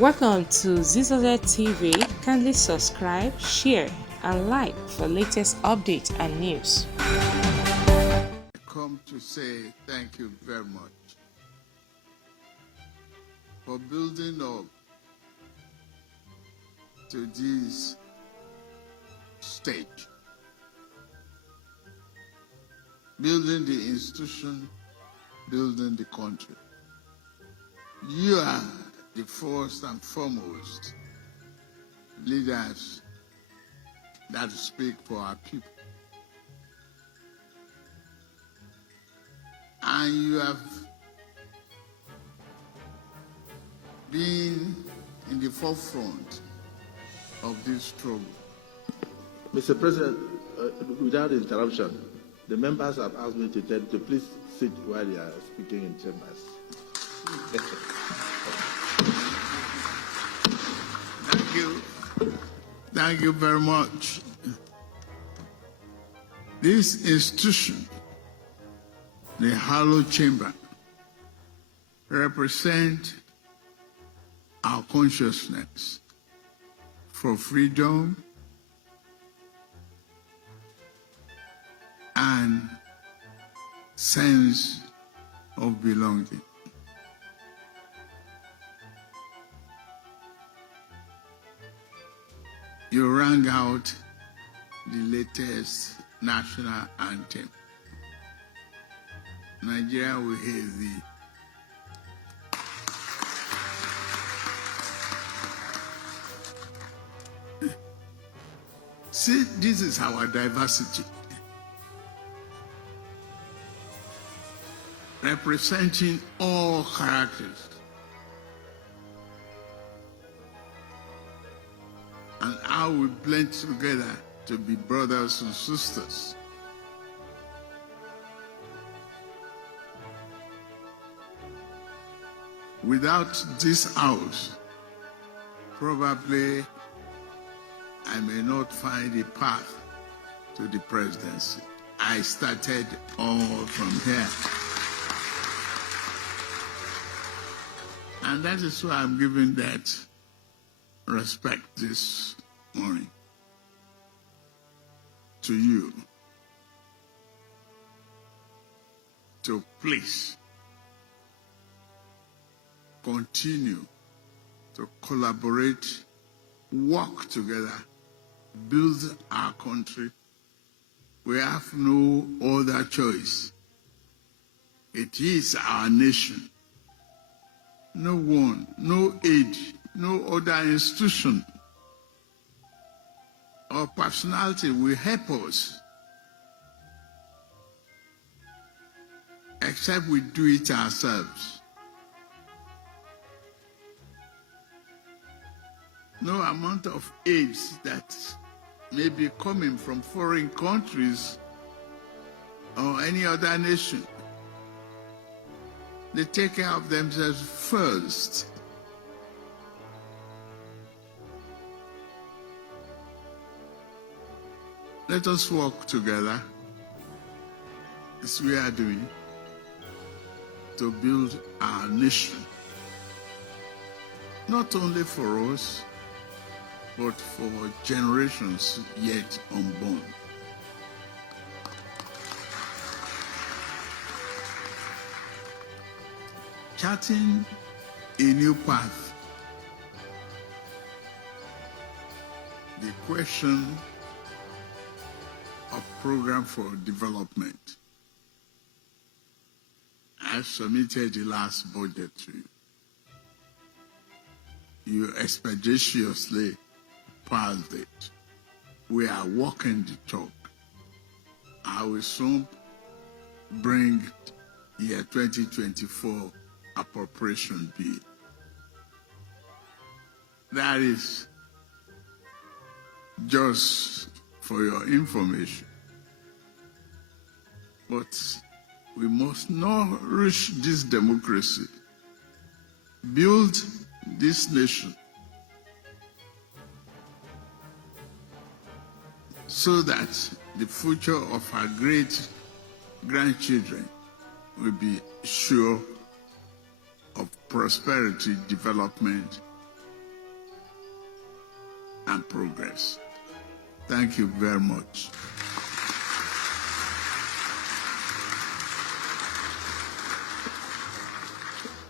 Welcome to Zisodel TV. Kindly subscribe, share, and like for latest updates and news. I come to say thank you very much for building up to this stage, building the institution, building the country. You are the first and foremost leaders that speak for our people. And you have been in the forefront of this struggle. Mr. President, without interruption, the members have asked me to tell you to please sit while they are speaking in chambers. Thank you. Thank you very much. This institution, the Hallowed Chamber, represents our consciousness for freedom and sense of belonging. You rang out the latest national anthem. Nigeria will hear thee. See, this is our diversity. Representing all characters. And how we blend together to be brothers and sisters. Without this house, probably I may not find a path to the presidency. I started all from here. And that is why I'm giving that respect this morning to you, to please continue to collaborate, work together, build our country. We have no other choice. It is our nation. No one, no aid, no other institution or personality will help us except we do it ourselves. No amount of aids that may be coming from foreign countries or any other nation. They take care of themselves first. Let us work together, as we are doing, to build our nation. Not only for us, but for generations yet unborn. Charting a new path. The question of program for development. I submitted the last budget to you. You expeditiously passed it. We are walking the talk. I will soon bring year 2024 appropriation bill. That is just for your information. But we must nourish this democracy, build this nation, so that the future of our great grandchildren will be sure of prosperity, development, and progress. Thank you very much.